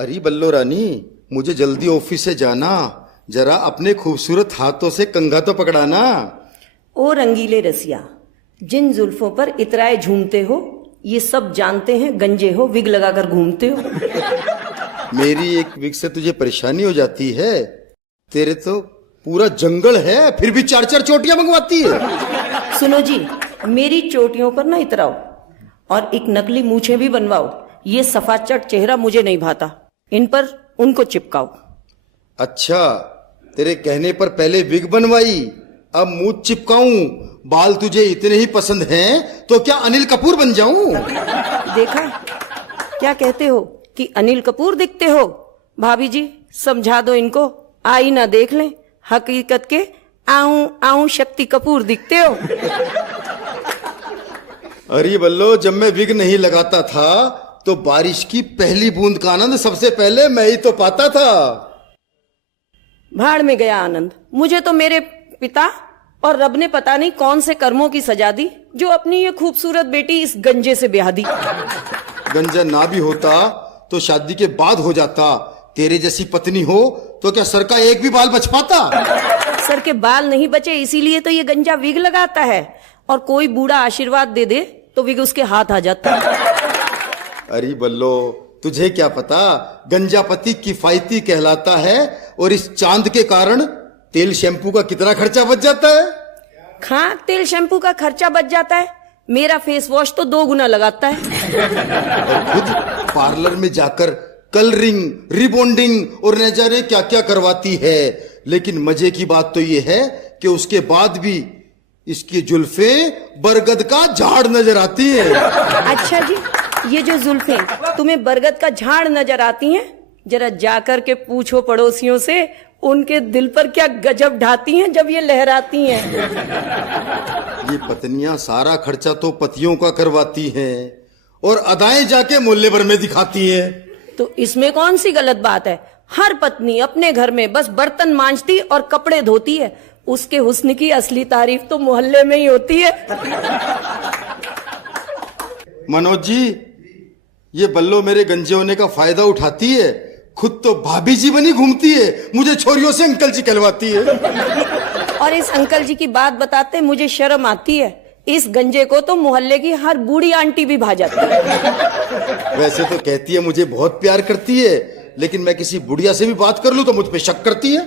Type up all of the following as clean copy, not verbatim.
अरे बल्लो रानी, मुझे जल्दी ऑफिस से जाना, जरा अपने खूबसूरत हाथों से कंघा तो पकड़ाना। ओ रंगीले रसिया, जिन जुल्फों पर इतराए झूमते हो, ये सब जानते हैं गंजे हो, विग लगाकर घूमते हो। मेरी एक विग से तुझे परेशानी हो जाती है? तेरे तो पूरा जंगल है, फिर भी 4-4 चोटियां मंगवाती है। सुनो जी, मेरी चोटियों पर ना इतराओ और एक नकली मूछें भी बनवाओ। ये सफाचट चेहरा मुझे नहीं भाता, इन पर उनको चिपकाओ। अच्छा, तेरे कहने पर पहले विग बनवाई, अब मुंह चिपकाऊं। बाल तुझे इतने ही पसंद हैं तो क्या अनिल कपूर बन जाऊं? देखा, क्या कहते हो कि अनिल कपूर दिखते हो? भाभी जी समझा दो इनको, आईना देख लें, हकीकत के आऊं आऊं शक्ति कपूर दिखते हो। अरे बल्लो, जब मैं विग नहीं लगाता था तो बारिश की पहली बूंद का आनंद सबसे पहले मैं ही तो पाता था। भाड़ में गया आनंद, मुझे तो मेरे पिता और रब ने पता नहीं कौन से कर्मों की सजा दी, जो अपनी ये खूबसूरत बेटी इस गंजे से ब्याह दी। गंजा ना भी होता तो शादी के बाद हो जाता। तेरे जैसी पत्नी हो तो क्या सर का एक भी बाल बच पाता? सर के बाल नहीं बचे, इसीलिए तो ये गंजा विग लगाता है, और कोई बूढ़ा आशीर्वाद दे दे तो विग उसके हाथ आ जाता। अरे बल्लो, तुझे क्या पता, गंजा पति किफायती कहलाता है, और इस चांद के कारण तेल शैम्पू का कितना खर्चा बच जाता है। खाक तेल शैम्पू का खर्चा बच जाता है, मेरा फेस वॉश तो 2 गुना लगाता है। और खुद पार्लर में जाकर कलरिंग, रिबॉन्डिंग और न जाने क्या क्या करवाती है। लेकिन मजे की बात तो ये है कि उसके बाद भी इसकी जुल्फे बरगद का झाड़ नजर आती है। अच्छा जी, ये जो जुल्फे तुम्हें बरगद का झाड़ नजर आती हैं, जरा जाकर के पूछो पड़ोसियों से, उनके दिल पर क्या गजब ढाती हैं जब ये लहराती हैं। ये पत्नियां सारा खर्चा तो पतियों का करवाती हैं और अदाएं जाके मोहल्ले भर में दिखाती हैं। तो इसमें कौन सी गलत बात है? हर पत्नी अपने घर में बस बर्तन मांजती और कपड़े धोती है, उसके हुस्न की असली तारीफ तो मोहल्ले में ही होती है। मनोज जी, ये बल्लो मेरे गंजे होने का फायदा उठाती है, खुद तो भाभी जी बनी घूमती है, मुझे छोरियों से अंकल जी कहलवाती है। और इस अंकल जी की बात बताते मुझे शर्म आती है, इस गंजे को तो मोहल्ले की हर बूढ़ी आंटी भी भा जाती है। वैसे तो कहती है मुझे बहुत प्यार करती है, लेकिन मैं किसी बुढ़िया से भी बात कर लूं तो मुझ पे शक करती है।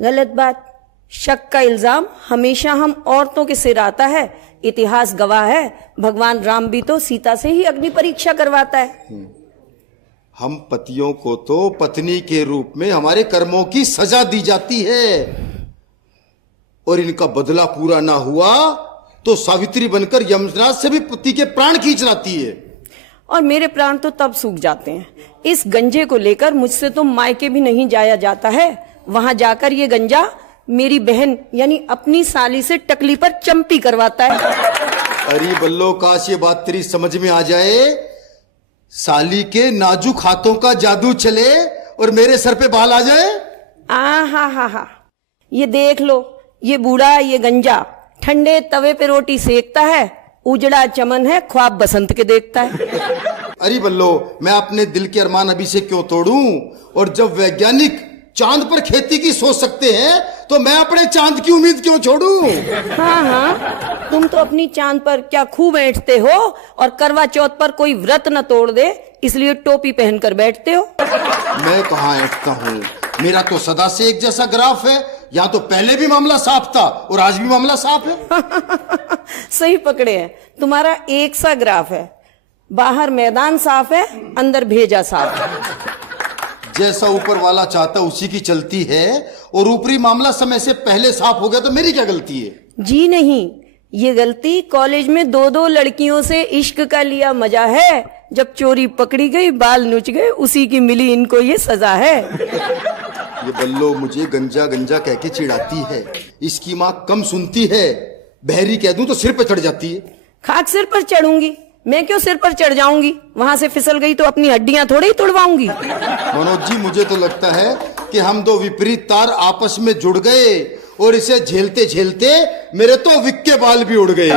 गलत बात, शक का इल्जाम हमेशा हम औरतों के सिर आता है। इतिहास गवाह है, भगवान राम भी तो सीता से ही अग्नि परीक्षा करवाता है। हम पतियों को तो पत्नी के रूप में हमारे कर्मों की सजा दी जाती है, और इनका बदला पूरा ना हुआ तो सावित्री बनकर यमराज से भी पति के प्राण खींच लाती है। और मेरे प्राण तो तब सूख जाते हैं, इस गंजे को लेकर मुझसे तो मायके भी नहीं जाया जाता है। वहां जाकर ये गंजा मेरी बहन यानी अपनी साली से टकली पर चंपी करवाता है। अरे बल्लो, काश ये बात तेरी समझ में आ जाए, साली के नाजुक हाथों का जादू चले और मेरे सर पे बाल आ जाए। हा, ये देख लो, ये बूढ़ा, ये गंजा ठंडे तवे पे रोटी सेकता है, उजड़ा चमन है, ख्वाब बसंत के देखता है। अरे बल्लो, मैं अपने दिल के अरमान अभी से क्यों तोड़ूं? और जब वैज्ञानिक चांद पर खेती की सोच सकते हैं तो मैं अपने चांद की उम्मीद क्यों छोड़ूं? हाँ, तुम तो अपनी चांद पर क्या खूब बैठते हो, और करवा चौथ पर कोई व्रत न तोड़ दे इसलिए टोपी पहनकर बैठते हो। मैं कहाँ ऐठता हूँ, मेरा तो सदा से एक जैसा ग्राफ है। यहाँ तो पहले भी मामला साफ था और आज भी मामला साफ है। सही पकड़े हैं, तुम्हारा एक सा ग्राफ है, बाहर मैदान साफ है, अंदर भेजा साफ है। जैसा ऊपर वाला चाहता उसी की चलती है, और ऊपरी मामला समय से पहले साफ हो गया तो मेरी क्या गलती है? जी नहीं, ये गलती कॉलेज में 2-2 लड़कियों से इश्क का लिया मजा है। जब चोरी पकड़ी गई, बाल नुच गए, उसी की मिली इनको ये सजा है। ये बल्लो मुझे गंजा गंजा कह के चिढ़ाती है, इसकी माँ कम सुनती है, बहरी कह दूं तो सिर पर चढ़ जाती है। खाक सिर पर चढ़ूंगी, मैं क्यों सिर पर चढ़ जाऊंगी? वहां से फिसल गई तो अपनी हड्डियां थोड़ी ही तुड़वाऊंगी। मनोज जी, मुझे तो लगता है कि हम दो विपरीत तार आपस में जुड़ गए, और इसे झेलते झेलते मेरे तो विक के बाल भी उड़ गए।